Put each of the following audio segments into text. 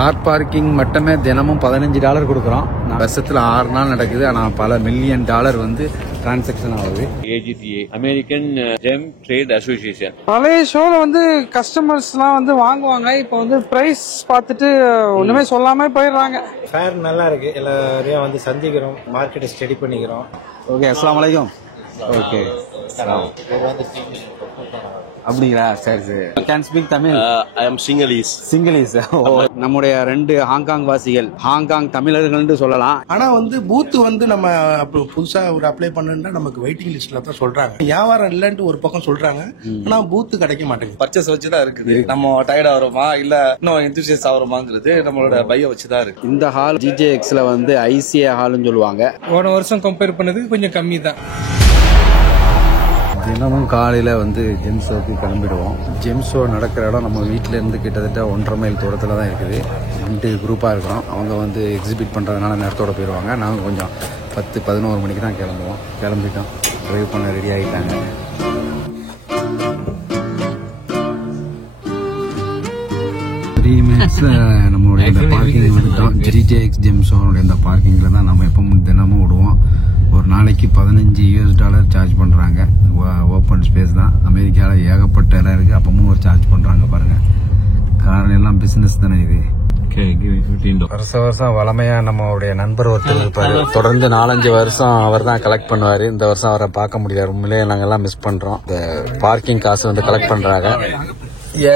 Car parking மட்டுமே தினமும் $15 கொடுக்குறோம். வருஷத்துல 6 நாள் நடக்குது. ஆனா பல மில்லியன் டாலர் வந்து டிரான்சாக்சன் ஆகுது. AGTA American GeM trade association. பழைய ஷோல வந்து கஸ்டமர்ஸ்லாம் வந்து வாங்குவாங்க. இப்போ வந்து பிரைஸ் பார்த்துட்டு ஒண்ணுமே சொல்லாம போயிடுறாங்க. ஃபேர் நல்லா இருக்கு. எல்லாரையும் வந்து சந்திக்கிறோம், மார்க்கெட்டை ஸ்டடி பண்ணிக்கிறோம். ஓகே, அஸ்ஸலாமு அலைக்கும். ஓகே, அப்படிங்களா? சரி சரி. Can speak Tamil? I am Sinhalese. Sinhalese. நம்முடைய 2 ஹாங்காங் வாசிகள், ஹாங்காங் தமிழர்கள்னு சொல்லலாம். ஆனா வந்து பூத் வந்து நம்ம புதுசா ஒரு அப்ளை பண்ணா நமக்கு வெயிட்டிங் லிஸ்ட்ல தான் சொல்றாங்க. வியாபாரம் இல்லன்ட்டு ஒரு பக்கம் சொல்றாங்க, ஆனா பூத் கிடைக்க மாட்டேங்குது. பர்ச்சேஸ் வச்சுதான் இருக்குது. நம்ம டயர்ட் ஆகிறோமா இல்ல இன்னும் எந்தூசியஸ் ஆகிறோமாங்கிறது நம்மளோட பைய வச்சுதான் இருக்கு. இந்த ஹால் GJXல வந்து ICA ஹால்னு சொல்லுவாங்க. போன வருஷம் கம்பேர் பண்ணதுக்கு கொஞ்சம் கம்மி தான். தினமும் காலையில் வந்து ஜெம் ஷோக்கு கிளம்பிடுவோம். ஜெம் ஷோ நடக்கிற இடம் நம்ம வீட்டில் இருந்து கிட்டத்தட்ட 1.5 மைல் தூரத்தில் தான் இருக்குது. 2 குரூப்பாக இருக்கிறோம். அவங்க வந்து எக்ஸிபிட் பண்ணுறதுனால நேரத்தோடு போயிடுவாங்க. நாங்கள் கொஞ்சம் 10-11 மணிக்கு தான் கிளம்புவோம். கிளம்பிட்டோம், ட்ரைவ் பண்ண ரெடி ஆகிட்டாங்க. நம்மளுடைய இந்த பார்க்கிங் வந்துட்டோம். GJX ஜெம் ஷோனுடைய இந்த பார்க்கிங்கில் தான் நம்ம எப்பவும் தினமும் விடுவோம். ஒரு நாளைக்கு $15 சார்ஜ் பண்ணுறாங்க. ஓப்பன் ஸ்பேஸ் தான். அமெரிக்காவில் ஏகப்பட்ட இடம் இருக்குது. அப்பவும் ஒரு சார்ஜ் பண்ணுறாங்க பாருங்கள். காரணம் எல்லாம் பிஸ்னஸ் தானே இது. வருஷம் வளமையாக நம்மளுடைய நண்பர் ஒருத்தர் இருப்பார். தொடர்ந்து 4-5 வருஷம் அவர் தான் கலெக்ட் பண்ணுவார். இந்த வருஷம் அவரை பார்க்க முடியாது. உண்மையிலேயே நாங்கள் எல்லாம் மிஸ் பண்ணுறோம். இந்த பார்க்கிங் காசு வந்து கலெக்ட் பண்ணுறாங்க.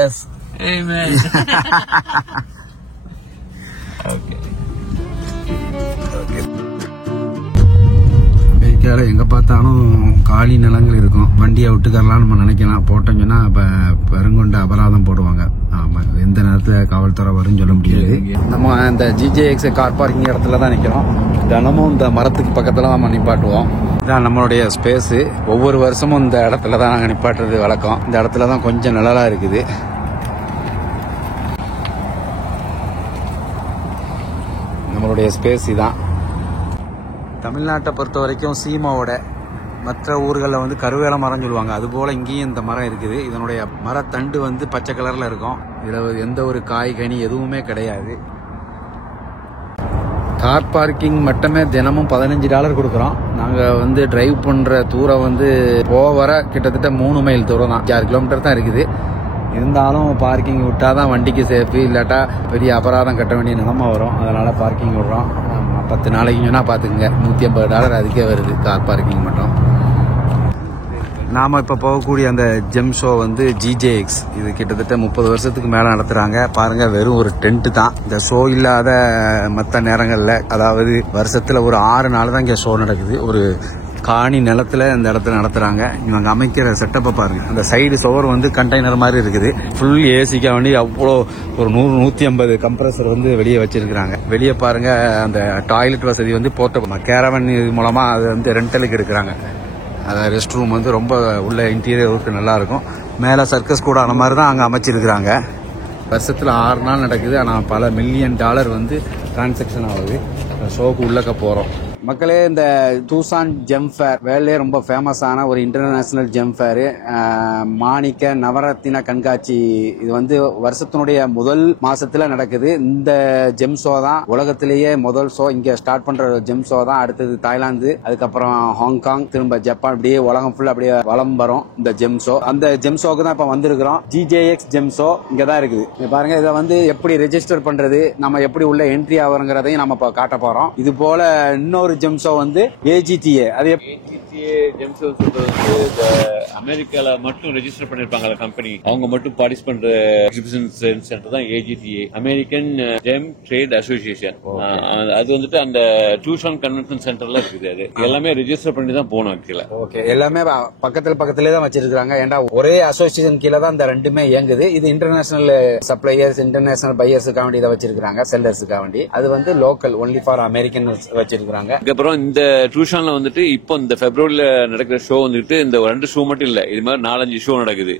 எஸ். அமெரிக்காவில் எங்கே பார்த்தாலும் காலி நிலங்கள் இருக்கும். வண்டியை விட்டுக்கரலாம் நம்ம நினைக்கலாம். போட்டோம்னு சொன்னால் இப்போ பெருங்கொண்ட அபராதம் போடுவாங்க. ஆமாம், எந்த நேரத்தில் காவல்துறை வரும்னு சொல்ல முடியாது. நம்ம இந்த GJX கார் பார்க்கிங் இடத்துல தான் நிற்கிறோம். தினமும் இந்த மரத்துக்கு பக்கத்தில் நம்ம நிப்பாட்டுவோம். இதான் நம்மளுடைய ஸ்பேஸு. ஒவ்வொரு வருஷமும் இந்த இடத்துல தான் நாங்கள் நிப்பாட்டுறது வழக்கம். இந்த இடத்துல தான் கொஞ்சம் நிழலாக இருக்குது. நம்மளுடைய ஸ்பேஸ் இதான். தமிழ்நாட்டை பொறுத்த வரைக்கும் சீமாவோட மற்ற ஊர்களில் வந்து கருவேல மரம் சொல்லுவாங்க. அதுபோல் இங்கேயும் இந்த மரம் இருக்குது. இதனுடைய மரத்தண்டு வந்து பச்சை கலரில் இருக்கும். இதில் எந்த ஒரு காய் கனி எதுவுமே கிடையாது. கார் பார்க்கிங் மட்டுமே தினமும் $15 கொடுக்குறோம். நாங்கள் வந்து டிரைவ் பண்ணுற தூரம் வந்து வர கிட்டத்தட்ட 3 மைல் தூரம் தான். 6 கிலோமீட்டர் தான் இருக்குது. இருந்தாலும் பார்க்கிங் விட்டால் தான் வண்டிக்கு சேஃபு. இல்லாட்டா பெரிய அபராதம் கட்ட வேண்டிய நிலைமை வரும். அதனால் பார்க்கிங் விடுறோம். 10 நாளைக்கு சொன்னால் பார்த்துக்குங்க, $150 அதுக்கே வருது கார் பார்க்கிங் மட்டும். நாம் இப்போ போகக்கூடிய அந்த ஜெம் ஷோ வந்து GJX. இது கிட்டத்தட்ட 30 வருஷத்துக்கு மேலே நடத்துகிறாங்க. பாருங்கள், வெறும் ஒரு டென்ட்டு தான். இந்த ஷோ இல்லாத மற்ற நேரங்களில், அதாவது வருஷத்தில் ஒரு 6 நாள் தான் இங்கே ஷோ நடக்குது. ஒரு காணி நிலத்தில் இந்த இடத்துல நடத்துகிறாங்க. இவங்க அமைக்கிற செட்டப்பை பாருங்கள். அந்த சைடு சோர் வந்து கண்டெய்னர் மாதிரி இருக்குது. ஃபுல் ஏசிக்க வேண்டி அவ்வளோ ஒரு 100-150 கம்ப்ரஸர் வந்து வெளியே வச்சிருக்கிறாங்க. வெளியே பாருங்கள், அந்த டாய்லெட் வசதி வந்து போட்ட கேரவன் இது மூலமாக அது வந்து ரெண்டலுக்கு எடுக்கிறாங்க. அது ரெஸ்ட் ரூம் வந்து ரொம்ப உள்ள இன்டீரியர் ஒர்க்கு நல்லாயிருக்கும். மேலே சர்க்கஸ் கூட ஆன மாதிரி தான் அங்கே அமைச்சிருக்கிறாங்க. வருஷத்தில் 6 நாள் நடக்குது. ஆனால் பல மில்லியன் டாலர் வந்து டிரான்சாக்சன் ஆகுது. ஷோக்கு உள்ளக்க போகிறோம். மக்களே, இந்த டூசான் ஜெம் ஃபேர் வேர்ல்ட்லேயே ரொம்ப ஃபேமஸான ஒரு இன்டர்நேஷ்னல் ஜெம் ஃபேரு. மாணிக்க நவரத்தின கண்காட்சி. இது வந்து வருஷத்தினுடைய முதல் மாசத்துல நடக்குது. இந்த ஜெம் ஷோ தான் உலகத்திலேயே முதல் ஷோ. இங்க ஸ்டார்ட் பண்ற ஜெம் ஷோ தான். அடுத்தது தாய்லாந்து, அதுக்கப்புறம் ஹாங்காங், திரும்ப ஜப்பான், அப்படியே உலகம் ஃபுல்லா அப்படியே வலம் வரும் இந்த ஜெம் ஷோ. அந்த ஜெம் ஷோக்கு தான் இப்ப வந்திருக்கிறோம். GJX ஜெம் ஷோ இங்க தான் இருக்குது. பாருங்க, இதை வந்து எப்படி ரெஜிஸ்டர் பண்றது, நம்ம எப்படி உள்ள என்ட்ரி ஆகுறங்கிறதையும் நம்ம இப்ப காட்ட போறோம். இது போல இன்னொரு ஜெம் ஷோ வந்து AGTA. அது AGTA ஜெம் ஷோ சொல்றது அமெரிக்கால மட்டும் ரெஜிஸ்டர் பண்ணிருப்பாங்க கம்பெனி. அவங்க மட்டும் பார்ட்டிசிபேட் பண்ற எக்ஸிபிஷன் சென்டர் தான் AGTA American GeM trade association. அது வந்துட்டு அந்த டூசான் கன்வென்ஷன் சென்டர்ல இருக்குது. அது எல்லாமே ரெஜிஸ்டர் பண்ணி தான் போகணும். ஆக்சுவலா ஓகே, எல்லாமே பக்கத்திலே தான் வச்சிருக்காங்க. ஏன்டா ஒரே அசோசியேஷன் கீழே தான் இந்த ரெண்டுமே இயங்குது. இது இன்டர்நேஷனல் சப்ளையர்ஸ், இன்டர்நேஷனல் பையர்ஸுக்காக வேண்டி இதை வச்சிருக்காங்க. செல்லர்ஸுக்காக வேண்டி அது வந்து லோக்கல் ஒன்லி ஃபார் அமெரிக்கன் வச்சிருக்காங்க. அதுக்கப்புறம் இந்த டூஷான்ல வந்துட்டு இப்போ இந்த பிப்ரவரியில நடக்கிற ஷோ வந்துட்டு இந்த 2 ஷோ மட்டும் இல்ல, இது மாதிரி 4-5 ஷோ நடக்குது.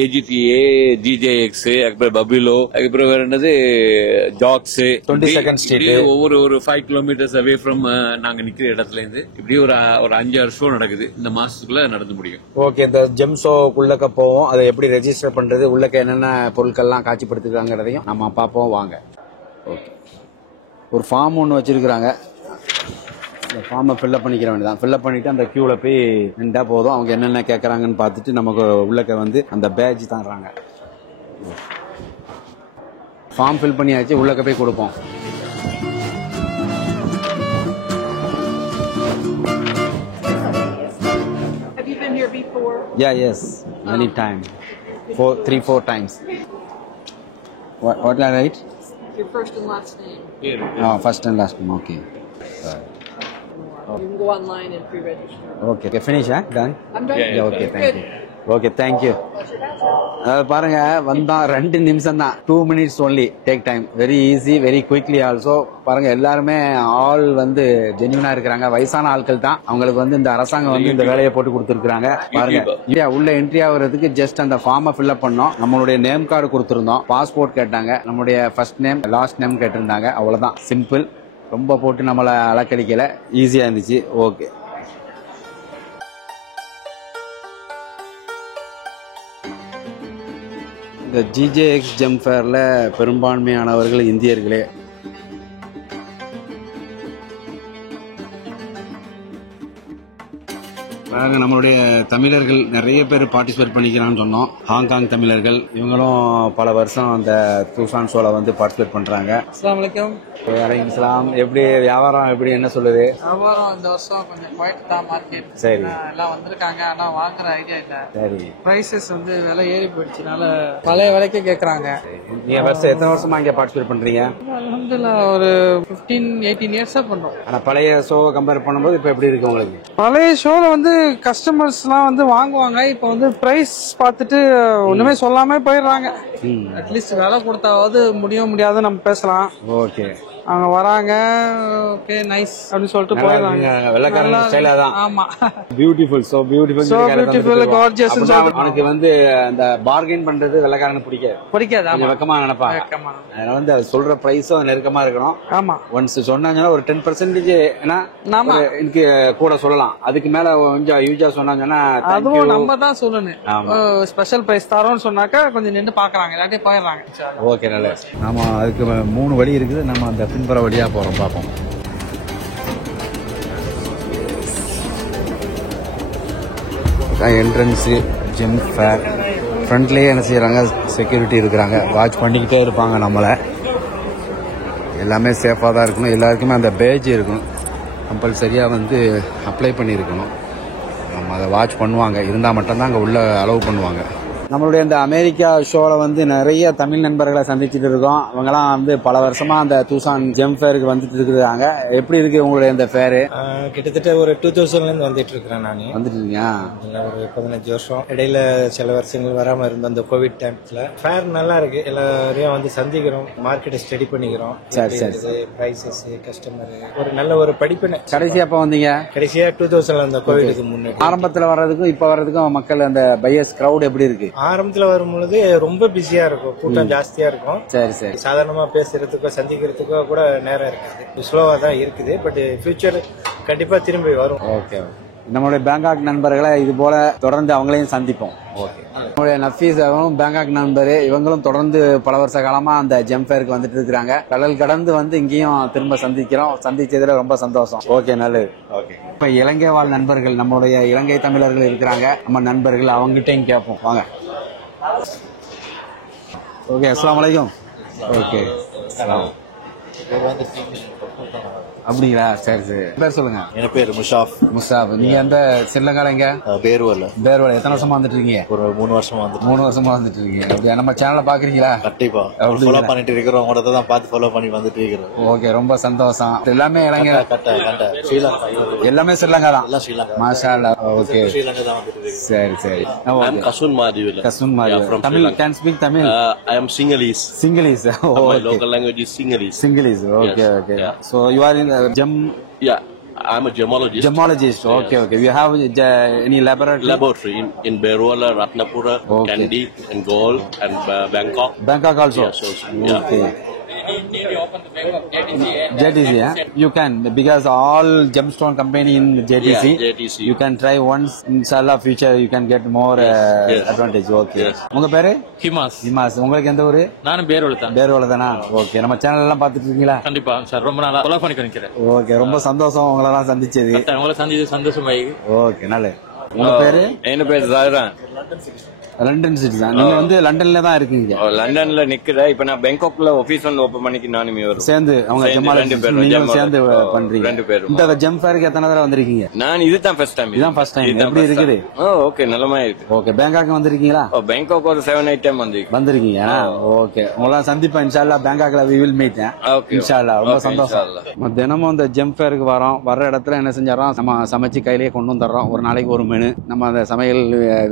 AGTA, GJX, அதுக்கப்புறம் பபிலோ, அதுக்கப்புறம் வேற என்னது ஜாக்ஸ், 22nd ஸ்ட்ரீட், ஒவ்வொரு 5 கிலோமீட்டர்ஸ் அவே ஃப்ரம் நாங்க நிக்கிற இடத்துல இருந்து இப்படி ஒரு 5-6 ஷோ நடக்குது. இந்த மாசத்துக்குள்ள நடந்து முடியும். ஓகே, இந்த ஜெம் ஷோ உள்ளக்க போவோம். அதை எப்படி ரெஜிஸ்டர் பண்றது, உள்ளக்க என்னென்ன பொருட்கள்லாம் காட்சிப்படுத்துறாங்கிறதையும் நம்ம பார்ப்போம். வாங்க. ஓகே, ஒரு ஃபார்ம் ஒன்று வச்சிருக்கிறாங்க. இந்த ஃபார்மை ஃபில்அப் பண்ணிக்கிற வேண்டியதான். ஃபில்அப் பண்ணிட்டு அந்த கியூவில் போய் நின்றா போதும். அவங்க என்னென்ன கேட்குறாங்கன்னு பார்த்துட்டு நமக்கு உள்ளக்க வந்து அந்த பேட்ஜ் தான்றாங்க. ஃபார்ம் ஃபில் பண்ணியாச்சு, உள்ளக்க போய் கொடுப்போம். Have you been here before? Yeah, yes, many times. 3-4 times. What I write? Your first and last name. Oh, first and last name. Okay. You can go online and pre-register. Okay. Okay. Finish, huh? Done? I'm done. Yeah, okay. Thank you. Okay, thank you. பாருங்க, வந்தா 2 நிமிஷம் தான். 2 minutes only take time. Very easy, very quickly also. பாருங்க, எல்லாருமே ஆள் வந்து ஜென்யூனா இருக்கிறாங்க. வயசான ஆட்கள் தான். அவங்களுக்கு வந்து இந்த அரசாங்கம் வந்து இந்த வேலையை போட்டு கொடுத்துருக்காங்க. பாருங்க, இல்லையா, உள்ள என்ட்ரி ஆகுறதுக்கு ஜஸ்ட் அந்த ஃபார்மை ஃபில்அப் பண்ணோம். நம்மளுடைய நேம் கார்டு கொடுத்துருந்தோம், பாஸ்போர்ட் கேட்டாங்க, நம்மளுடைய ஃபர்ஸ்ட் நேம் லாஸ்ட் நேம் கேட்டிருந்தாங்க. அவ்வளவுதான், சிம்பிள். ரொம்ப போட்டு நம்மளை அலக்கடிக்கல, ஈஸியா இருந்துச்சு. ஓகே. இந்த GJX ஜெம் ஃபேர்ல பெரும்பான்மையானவர்கள் இந்தியர்களே. நம்மளுடைய தமிழர்கள் நிறைய பேர் பார்ட்டிசிபேட் பண்ணிக்கிறான்னு சொன்னோம். ஹாங்காங் தமிழர்கள் இவங்களும் பல வருஷம் அந்த தூஃபான் ஷோல வந்து பார்ட்டிசிபேட் பண்றாங்க. அஸ்ஸலாமு அலைக்கும். வலைக்கும் சலாம். எப்படி வியாபாரம், எப்படி என்ன சொல்லுது? வியாபாரம் இந்த வருஷம் கொஞ்சம் குவைட் தான் மார்க்கெட். சரி, எல்லாம் வந்திருக்காங்க, ஆனா வாங்குற ஐடியா இல்ல. சரி, பிரைசஸ் வந்து விலை ஏறி போயிடுச்சுனால பழைய விலைக்கே கேக்குறாங்க. நீங்க எத்தனை வருஷமா இங்க பார்ட்டிசிபேட் பண்றீங்க? அல்ஹம்துலில்லாஹ் ஒரு 15-18 இயர்ஸா பண்றோம். ஆனா பழைய ஷோ கம்பேர் பண்ணும்போது இப்ப எப்படி இருக்கு உங்களுக்கு? பழைய ஷோல வந்து கஸ்டமர்ஸ்லாம் வந்து வாங்குவாங்க. இப்போ வந்து பிரைஸ் பார்த்துட்டு ஒண்ணுமே சொல்லாம போயிடுறாங்க. அட்லீஸ்ட் விலை கொடுத்தாவது முடியாது நம்ம பேசலாம். ஓகே, அவங்க வராங்க, ஓகே நைஸ் அப்படின்னு சொல்லிட்டு போயிடுறாங்க. வெள்ளக்காரங்க ஸ்டைலா தான். ஆமா, beautiful, so beautiful, so beautiful, gorgeous. அவனுக்கு வந்து அந்த பார்கெயின் பண்றது வெள்ளக்காரனுக்கு பிடிக்காது. ஆமா, வெக்கமா நினைப்பாங்க. அதனால வந்து அது சொல்ற பிரைஸும் நெருக்கமா இருக்கணும். ஆமா, ஒன்ஸ் சொன்னாங்கன்னா ஒரு 10% எனக்கு கூட சொல்லலாம். அதுக்கு மேல கொஞ்சம் யூஜா சொன்னாங்கன்னா அதுவும் நம்ம தான் சொல்லணும். ஸ்பெஷல் பிரைஸ் தரோம்னு சொன்னாக்கா கொஞ்சம் நின்று பாக்குறாங்க, இல்லாட்டி போயிடுறாங்க. ஓகே, நல்ல. நாம அதுக்கு 3 வழி இருக்குது. நம்ம அந்த பின்புற வழியா போறோம், பார்ப்போம். என்ட்ரன்ஸ் ஜெம் ஃபேர் ஃப்ரண்ட்லேயே என்ன செய்யறாங்க, செக்யூரிட்டி இருக்கிறாங்க, வாட்ச் பண்ணிக்கிட்டே இருப்பாங்க நம்மளை. எல்லாமே சேஃபாக தான் இருக்கணும். எல்லாருக்குமே அந்த பேஜ் இருக்கணும், கம்பல்சரியாக வந்து அப்ளை பண்ணியிருக்கணும். நம்ம அதை வாட்ச் பண்ணுவாங்க, இருந்தால் மட்டும்தான் அங்கே உள்ள அலோவ் பண்ணுவாங்க. நம்மளுடைய இந்த அமெரிக்கா ஷோல வந்து நிறைய தமிழ் நண்பர்களை சந்திச்சுட்டு இருக்கோம். அவங்கலாம் வந்து பல வருஷமா அந்த தூசான் ஜெம் ஃபேருக்கு வந்துட்டு இருக்கிறாங்க. எப்படி இருக்கு உங்களுடைய இந்த ஃபேரு? கிட்டத்தட்ட ஒரு 2000ல இருந்து வந்துட்டு இருக்கிறேன். நான் வந்துட்டு இருக்கீங்க ஒரு 15 வருஷம். இடையில சில வருஷங்கள் வராம இருந்த அந்த கோவிட் டைம்ல ஃபேர் நல்லா இருக்கு. எல்லாரையும் வந்து சந்திக்கிறோம், மார்க்கெட்டை ஸ்டடி பண்ணிக்கிறோம். பிரைசஸ், கஸ்டமர், ஒரு நல்ல ஒரு படிப்பினை. கடைசியா எப்ப வந்தீங்க? கடைசியா 2000ல இந்த கோவிடுக்கு முன்னாடி. ஆரம்பத்துல வர்றதுக்கும் இப்ப வர்றதுக்கும் மக்கள் அந்த பையர்ஸ் கிரௌட் எப்படி இருக்கு? ஆரம்பத்துல வரும்பொழுது ரொம்ப பிஸியா இருக்கும், கூட்டம் ஜாஸ்தியா இருக்கும். சரி சரி. சாதாரணமா பேசுறதுக்கோ சந்திக்கிறதுக்கோ கூட நேரம் இருக்காது, ஸ்லோவா தான் இருக்குது. பட் ஃபியூச்சர் கண்டிப்பா திரும்பி வரும். ஓகே, நம்மளுடைய பேங்காக் நண்பர்களை இது போல தொடர்ந்து அவங்களையும் சந்திப்போம். ஓகே, நம்மளுடைய நஃபீஸாவும் பேங்காக் நண்பர், இவங்களும் தொடர்ந்து பல வருஷ காலமா அந்த ஜெம் ஃபேருக்கு வந்துட்டு இருக்கிறாங்க. கடல் கடந்து வந்து இங்கேயும் திரும்ப சந்திச்சதுல ரொம்ப சந்தோஷம். ஓகே, நல்லது. ஓகே, இப்ப இலங்கை வாழ் நண்பர்கள், நம்மளுடைய இலங்கை தமிழர்கள் இருக்கிறாங்க, நம்ம நண்பர்கள், அவங்ககிட்டையும் கேட்போம் வாங்க. ஓகே, அஸ்ஸலாமு அலைக்கும். ஓகே, அப்படிங்களா? சரி சரி. பேர் சொல்லுங்க. என் பேர் முஷாஃப். நீங்க எந்த ஸ்ரீலங்கால எங்க? பேர்வல. எத்தனை வருஷமா வந்துட்டு இருக்கீங்க? ஒரு 3 வருஷமா வந்துட்டு. 3 வருஷமா வந்துட்டு இருக்கீங்க. அப்படியே நம்ம சேனலை பாக்குறீங்களா? கண்டிப்பா ஃபாலோ பண்ணிட்டு இருக்கிறோம். உங்களத தான் பார்த்து ஃபாலோ பண்ணி வந்துட்டு இருக்கிறோம். ஓகே, ரொம்ப சந்தோஷம். எல்லாமே இலங்கை, ஸ்ரீலங்கா, எல்லாமே ஸ்ரீலங்கா தான். எல்லாம் ஸ்ரீலங்கா. மாஷா அல்லாஹ். ஓகே, ஸ்ரீலங்கா தான் வந்துட்டு இருக்கு. சரி சரி. I'm Kasun Madhivila. Tamil, can speak Tamil? I am Sinhalese. My local language is Sinhalese. Okay. So you are in gem. Yeah, I'm a gemologist. Okay. You have any laboratory in Berwala, Ratnapura, Kandy, and Galle, and Bangkok. Bangkok also. Yes, also. Okay. JTC, you can, because all gemstone company in JTC, Yeah, JTC. you can try once. Inshallah, future you can get more advantage. Okay. உங்க பேரு ஹிமாஸ். ஹிமாஸ். உங்களுக்கு எந்த ஊரு? நானும் பேரோல தான். பேரோல தானா? Okay. நம்ம channel எல்லாம் பாத்துட்டு இருக்கீங்களா? கண்டிப்பா சார், ரொம்ப நாளா ஃபாலோ பண்ணி நிக்கிறேன். ஓகே, ரொம்ப சந்தோஷம் உங்களை எல்லாம் சந்திச்சது. உங்களை சந்திச்சது சந்தோஷமாயி. ஓகே, நல்லது. உங்க பேரு? என்ன பேர் ஜாஹிரான். London citizen. நீங்க வந்து லண்டன்ல தான் இருக்கீங்க? லண்டன்ல நிக்கிறேன். இப்ப நான் பேங்காக்ல ஆபீஸ் வந்து ஓபன் பண்ணிக்கு நானும் வரும். சேர்ந்து அவங்க ஜமால் நீங்களும் சேர்ந்து பண்றீங்க. 2 பேரும். இந்த ஜெம் ஃபேருக்கு எத்தனை தடவை வந்திருக்கீங்க? நான் இதுதான் ஃபர்ஸ்ட் டைம். இதுதான் ஃபர்ஸ்ட் டைம். எப்படி இருக்குது? ஓகே, நல்லமா இருக்கு. ஓகே. பேங்காக் வந்திருக்கீங்களா? பேங்காக் ஒரு 7-8 டைம் வந்திருக்கீங்க. ஓகே. உங்கள சந்திப்பேன் இன்ஷாஅல்லாஹ். பேங்காக்ல we will meet. இன்ஷாஅல்லாஹ். ரொம்ப சந்தோஷம். தினமும் இந்த ஜெம் ஃபேருக்கு வரோம். வர்ற இடத்துல என்ன செஞ்சறோம், நம்ம சமைச்சு கையிலேயே கொண்டு வந்துடுறோம். ஒரு நாளைக்கு ஒரு மெனு. நம்ம அந்த சமையல்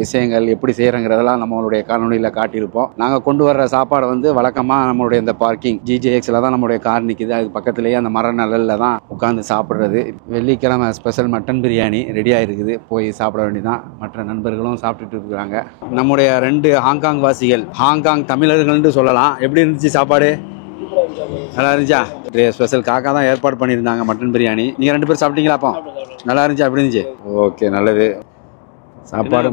விஷயங்கள் எப்படி செய்யறங்கிறதெல்லாம் நம்மளுடைய காணொலியில காட்டியிருப்போம். நாங்க கொண்டு வர்ற சாப்பாடு வந்து வழக்கமா நம்மளுடைய இந்த பார்க்கிங் GJXல தான் நம்மளுடைய கார் நிக்குது. அதுக்கு பக்கத்திலேயே அந்த மர நிழல்ல தான் உட்கார்ந்து சாப்பிடுறது. வெள்ளிக்கிழமை ஸ்பெஷல் மட்டன் பிரியாணி ரெடியா இருக்குது. போய் சாப்பிட வேண்டியதான். மற்ற நண்பர்களும் சாப்பிட்டுட்டு இருக்காங்க. நம்முடைய 2 ஹாங்காங் வாசிகள், ஹாங்காங் தமிழர்கள்னு சொல்லலாம். எப்படி இருந்துச்சு சாப்பாடு? நல்லா இருந்துச்சா? ஸ்பெஷல் காக்கா தான் ஏற்பாடு பண்ணியிருந்தாங்க மட்டன் பிரியாணி. நீங்க 2 பேர் சாப்பிட்டீங்களா? அப்போ நல்லா இருந்துச்சா? எப்படி இருந்துச்சு? ஓகே, நல்லது. சாப்பாடு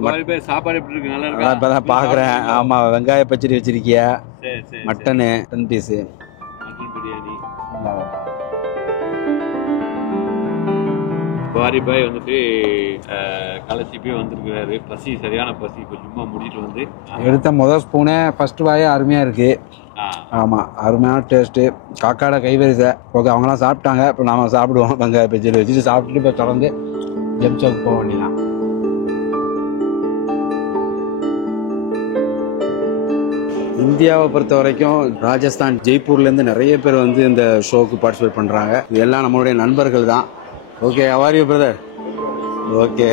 எப்படி இருக்கு? நல்லா இருக்கு. இப்பதான் பாக்குறேன். ஆமா, வெங்காய பச்சடி வச்சிருக்கியா? மட்டனு 10 பீஸ் மட்டன் பிரியாணி. பாரி பாய் வந்துட்டு களைச்சி வந்திருக்கிறாரு. பசி, சரியான பசி. இப்போ சும்மா முடிச்சிட்டு வந்து எடுத்த முதல் ஸ்பூனே ஃபர்ஸ்ட் வாயே அருமையா இருக்கு. ஆமா, அருமையான டேஸ்ட். காக்காட கைவரிசை. ஓகே, அவங்களாம் சாப்பிட்டாங்க. இப்போ நாம சாப்பிடுவோம். வெங்காய பச்சடி வச்சுட்டு சாப்பிட்டுட்டு இப்போ தொடர்ந்து ஜெம் சோக் போக வேண்டியதான். இந்தியாவை பொறுத்த வரைக்கும் ராஜஸ்தான் ஜெய்ப்பூர்ல இருந்து நிறைய பேர் வந்து இந்த ஷோக்கு பார்ட்டிசிபேட் பண்றாங்க. இது எல்லாம் நம்மளுடைய நண்பர்கள் தான். Okay, how are you brother? Okay.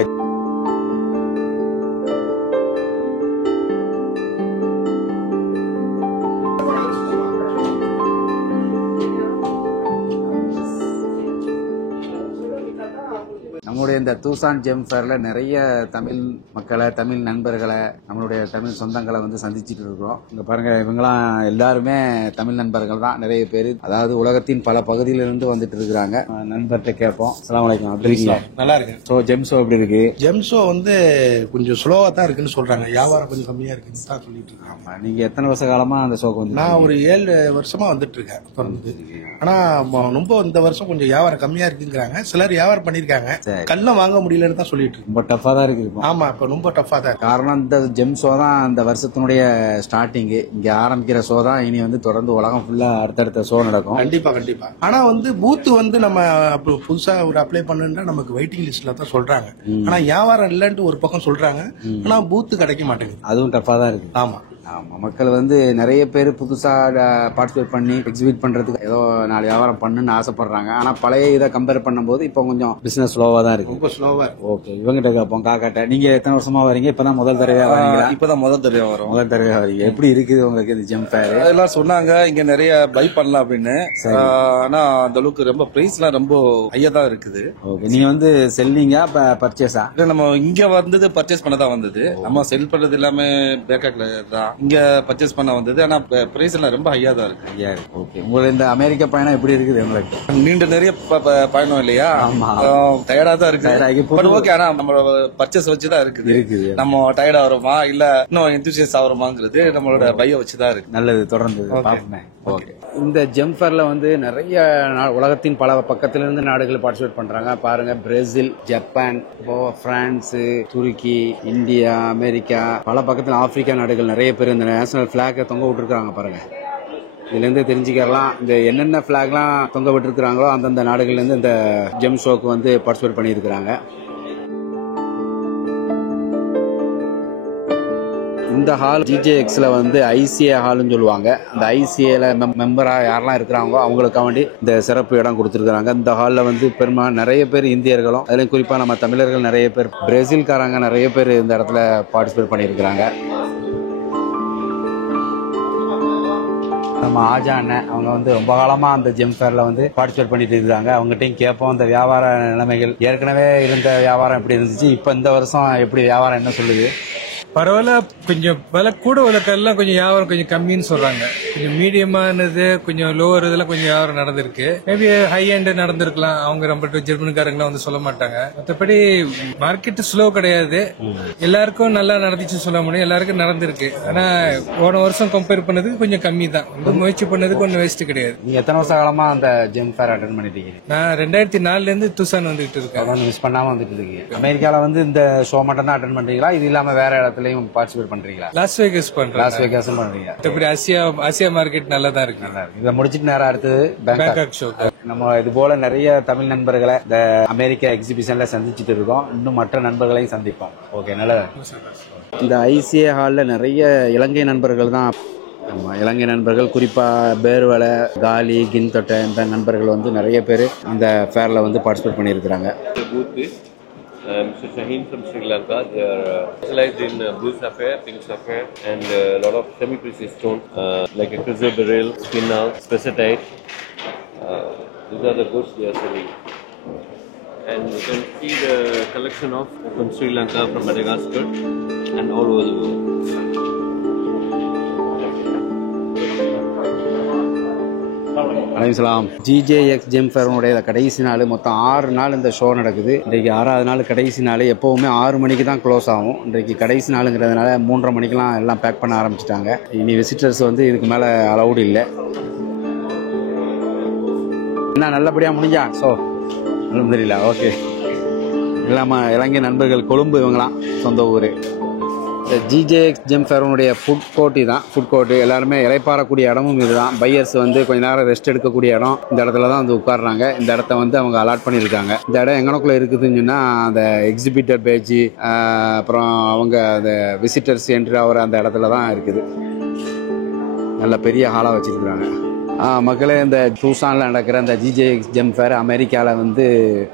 நம்மளுடைய இந்த தூசான் ஜெம் ஃபேர்ல நிறைய தமிழ் மக்களை, தமிழ் நண்பர்களை, நம்மளுடைய தமிழ் சொந்தங்களை வந்து சந்திச்சுட்டு இருக்கிறோம். இங்க பாருங்க, இவங்கெல்லாம் எல்லாருமே தமிழ் நண்பர்கள் தான். நிறைய பேர், அதாவது உலகத்தின் பல பகுதியிலிருந்து வந்துட்டு இருக்கிறாங்க. நண்பர்கிட்ட கேட்போம். அஸ்ஸலாமு அலைக்கும். அப்படி இருக்கீங்க? நல்லா இருக்கு. ஸோ ஜெம் ஷோ எப்படி இருக்கு? ஜெம் ஷோ வந்து கொஞ்சம் ஸ்லோவா தான் இருக்குன்னு சொல்றாங்க. வியாபாரம் கொஞ்சம் கம்மியா இருக்குன்னு தான் சொல்லிட்டு இருக்காங்க. நீங்க எத்தனை வருஷ காலமா அந்த ஷோக்கு வந்து? நான் ஒரு 7 வருஷமா வந்துட்டு இருக்கேன் தொடர்ந்து. ஆனா ரொம்ப இந்த வருஷம் கொஞ்சம் வியாபாரம் கம்மியா இருக்குங்கிறாங்க. சிலர் வியாபாரம் பண்ணிருக்காங்க. கல்லம் வாங்க முடியலன்னு தான் சொல்லிட்டு இருக்கு. ரொம்ப டஃபா தான் இருக்கு. ஆமா, இப்ப ரொம்ப டஃபா தான். காரணம் இந்த ஜெம் ஷோ தான் இந்த வருஷத்தினுடைய ஸ்டார்டிங். இங்க ஆரம்பிக்கிற ஷோ தான் இனி வந்து தொடர்ந்து உலகம் ஃபுல்லா அடுத்தடுத்த ஷோ நடக்கும். கண்டிப்பா கண்டிப்பா. ஆனா வந்து பூத் வந்து நம்ம புதுசா ஒரு அப்ளை பண்ணுன்னா நமக்கு வெயிட்டிங் லிஸ்ட்ல தான் சொல்றாங்க. ஆனா வியாபாரம் இல்லன்ட்டு ஒரு பக்கம் சொல்றாங்க. ஆனா பூத் கிடைக்க மாட்டேங்குது. அதுவும் டஃபா தான் இருக்கு. ஆமா ஆமா, மக்கள் வந்து நிறைய பேர் புதுசா பார்ட்டிசிபேட் பண்ணி எக்ஸிபிட் பண்றதுக்கு ஏதோ 4 வியாபாரம் பண்ணுன்னு ஆசைப்படுறாங்க. ஆனா பழைய இதை கம்பேர் பண்ணும்போது இப்ப கொஞ்சம் பிசினஸ் ஸ்லோவா தான் இருக்கு. ரொம்ப ஸ்லோவா. ஓகே, இவங்கிட்ட கேட்போம். காக்காட்ட, நீங்க எத்தனை வருஷமா வரீங்க? இப்பதான் முதல் தடவையா வரீங்களா? இப்பதான் முதல் தடவை வரும். முதல் தடவையா வரீங்க. எப்படி இருக்குது உங்களுக்கு இந்த ஜெம் ஃபேர்? அதெல்லாம் சொன்னாங்க இங்க நிறைய பை பண்ணலாம் அப்படின்னு. ஆனா அந்த அளவுக்கு ரொம்ப பிரைஸ் எல்லாம் ரொம்ப ஹையா தான் இருக்குது. ஓகே, நீங்க வந்து செல்லிங்கா பர்ச்சேஸா? நம்ம இங்க வந்தது பர்ச்சேஸ் பண்ணதான் வந்தது. நம்ம செல் பண்றது எல்லாமே பேங்காக்ல தான். இங்க பர்ச்சேஸ் பண்ண வந்தது. ஆனா பிரைஸ் எல்லாம் ரொம்ப ஹையா தான் இருக்கு. ஐயா இருக்கு. ஓகே, உங்களுக்கு இந்த அமெரிக்க பயணம் எப்படி இருக்குது? உங்களுக்கு நீண்ட நிறைய பயணம் இல்லையா? டயர்டா தான் இருக்கு. பட் ஓகே, ஆனா நம்ம பர்ச்சேஸ் வச்சுதான் இருக்குது. நம்ம டயர்ட் ஆகிறோமா இல்ல இன்னும் எந்தூசியஸ் ஆகிறோமாங்கிறது நம்மளோட பைய வச்சுதான் இருக்கு. நல்லது, தொடர்ந்து பாப்போமே. ஓகே, இந்த ஜெம் ஃபேர்ல வந்து நிறைய உலகத்தின் பல பக்கத்திலிருந்து நாடுகள் பார்ட்டிசிபேட் பண்றாங்க. பாருங்க, பிரேசில், ஜப்பான், பிரான்ஸ், துருக்கி, இந்தியா, அமெரிக்கா, பல பக்கத்துல ஆப்பிரிக்கா நாடுகள் நிறைய பேர் இந்த நேஷனல் பிளாக தொங்க விட்டுருக்காங்க. பாருங்க, இதுல இருந்து தெரிஞ்சுக்கலாம் இந்த என்னென்ன பிளாக்லாம் தொங்க விட்டுருக்காங்களோ அந்தந்த நாடுகள்ல இருந்து இந்த ஜெம் ஷோக்கு வந்து பார்ட்டிசிபேட் பண்ணியிருக்கிறாங்க. இந்த ஹால் GJXல வந்து ICA ஹால்னு சொல்லுவாங்க. அந்த ICAல மெம்பரா யாரெல்லாம் இருக்கிறாங்களோ அவங்களுக்காக வேண்டி இந்த சிறப்பு இடம் கொடுத்துருக்காங்க. இந்த ஹால்ல வந்து பெரும்பாலும் நிறைய பேர் இந்தியர்களும், அதுலயும் குறிப்பா நம்ம தமிழர்கள் நிறைய பேர், பிரேசில்காரங்க நிறைய பேர் இந்த இடத்துல பார்ட்டிசிபேட் பண்ணியிருக்கிறாங்க. நம்ம ஆஜா அண்ணன் அவங்க வந்து ரொம்ப காலமா அந்த ஜெம் ஃபேர்ல வந்து பார்ட்டிசிபேட் பண்ணிட்டு இருக்காங்க. அவங்ககிட்டயும் கேட்போம் இந்த வியாபார நிலைமைகள். ஏற்கனவே இருந்த வியாபாரம் எப்படி இருந்துச்சு, இப்ப இந்த வருஷம் எப்படி வியாபாரம் என்ன சொல்லுது? பரவாயில்ல, கொஞ்சம் விலை கூட உள்ள கல்லாம் கொஞ்சம் வியாபாரம் கொஞ்சம் கம்மின்னு சொல்றாங்க. கொஞ்சம் மீடியமானது கொஞ்சம் லோவர் இதெல்லாம் கொஞ்சம் வியாபாரம் நடந்திருக்கு. மேபி ஹை எண்ட் நடந்திருக்கலாம். அவங்க ரொம்ப ஜெர்மன்காரங்களாம் வந்து சொல்ல மாட்டாங்க. மற்றபடி மார்க்கெட் ஸ்லோ கிடையாது. எல்லாருக்கும் நல்லா நடந்துச்சு சொல்ல முடியும். எல்லாருக்கும் நடந்திருக்கு. ஆனா போன வருஷம் கம்பேர் பண்ணதுக்கு கொஞ்சம் கம்மி தான். முயற்சி பண்ணதுக்கு ஒன்றும் வேஸ்ட் கிடையாது. நீங்க எத்தனை வருஷ காலமா அந்த ஜெம் ஃபேர் அட்டன் பண்ணிட்டு இருக்கீங்க? நான் 2004 இருந்து துசான் வந்துட்டு இருக்கேன். மிஸ் பண்ணாம வந்துட்டு இருக்கீங்க. அமெரிக்கால வந்து இந்த ஷோ மட்டும் தான் அட்டன் பண்றீங்களா? இது இல்லாம வேற இடத்துலயும் பார்ட்டிசிபேட் பண்றீங்களா? லாஸ் வேகஸ் பண்றேன். லாஸ் வேகஸும் பண்றீங்க. மற்றபடி ஆசியா மார்க்கெட் நல்லா தான் இருக்கு. நல்லா இருக்கு. இதை முடிச்சிட்டு நேரம் அடுத்தது பேங்காக் ஷோ. நம்ம இது போல நிறைய தமிழ் நண்பர்களை இந்த அமெரிக்கா எக்ஸிபிஷன்ல சந்திச்சுட்டு இருக்கோம். இன்னும் மற்ற நண்பர்களையும் சந்திப்போம். ஓகே, நல்லது. இந்த ஐசிஏ ஹாலில் நிறைய இலங்கை நண்பர்கள் தான். இலங்கை நண்பர்கள் குறிப்பாக பேர்வலை, காலி, கின்தொட்டை இந்த நண்பர்கள் வந்து நிறைய பேர் இந்த ஃபேரில் வந்து பார்ட்டிசிபேட் பண்ணியிருக்கிறாங்க. Mr. Shaheen from Sri Lanka. They are specialized in blue sapphire, pink sapphire, and a lot of semi-precious stones like a chrysoberyl, spinel, spessartite. These are the goods they are selling. And you can see the collection of from Sri Lanka, from Madagascar, and all over the world. அலைசலாம். ஜிஜேஎக்ஸ் GeM ஃபேருடைய கடைசி நாள். மொத்தம் 6 நாள் இந்த show நடக்குது. இன்றைக்கு 6வது நாள் கடைசி நாள். எப்போவுமே 6 மணிக்கு தான் க்ளோஸ் ஆகும். இன்றைக்கு கடைசி நாளுங்கிறதுனால 3:30 மணிக்கெலாம் எல்லாம் பேக் பண்ண ஆரம்பிச்சிட்டாங்க. இனி விசிட்டர்ஸ் வந்து இதுக்கு மேலே அலௌடு இல்லை. என்ன நல்லபடியாக முடிஞ்சா ஸோ தெரியல. ஓகே, இல்லாமல் இலங்கை நண்பர்கள் கொழும்பு இவங்களாம் சொந்த ஊர். இந்த ஜிஜேஎக்ஸ் ஜெம் ஃபேருடைய ஃபுட் கோர்ட் தான். ஃபுட் கோர்ட்டு எல்லாருமே இலைப்பாறக்கூடிய இடமும் இதுதான். பையர்ஸ் வந்து கொஞ்ச நேரம் ரெஸ்ட் எடுக்கக்கூடிய இடம் இந்த இடத்துல தான் வந்து உட்காடுறாங்க. இந்த இடத்த வந்து அவங்க அலாட் பண்ணியிருக்காங்க. இந்த இடம் எங்கனக்குள்ளே இருக்குதுன்னு சொன்னால் அந்த எக்ஸிபிட்டர் பேஜ், அப்புறம் அவங்க அந்த விசிட்டர்ஸ் என்ட்ரி ஆகிற அந்த இடத்துல தான் இருக்குது. நல்ல பெரிய ஹாலாக வச்சுருக்குறாங்க. மக்களே, இந்த டூசானில் நடக்கிற இந்த ஜிஜேஎக்ஸ் ஜெம் ஃபேர் அமெரிக்காவில் வந்து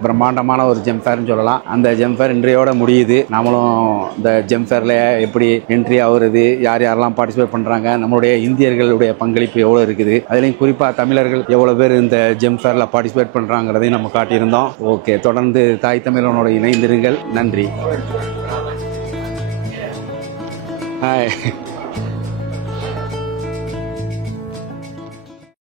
பிரம்மாண்டமான ஒரு ஜெம் ஃபேர்னு சொல்லலாம். அந்த ஜெம் ஃபேர் இன்றையோட முடியுது. நம்மளும் இந்த ஜெம் ஃபேரில் எப்படி என்ட்ரி ஆகுறது, யார் யாரெல்லாம் பார்ட்டிசிபேட் பண்ணுறாங்க, நம்மளுடைய இந்தியர்களுடைய பங்களிப்பு எவ்வளோ இருக்குது, அதுலேயும் குறிப்பாக தமிழர்கள் எவ்வளோ பேர் இந்த ஜெம் ஃபேரில் பார்ட்டிசிபேட் பண்ணுறாங்கிறதையும் நம்ம காட்டியிருந்தோம். ஓகே, தொடர்ந்து தாய் தமிழனோட இணைந்திருங்கள். நன்றி. ஹாய்.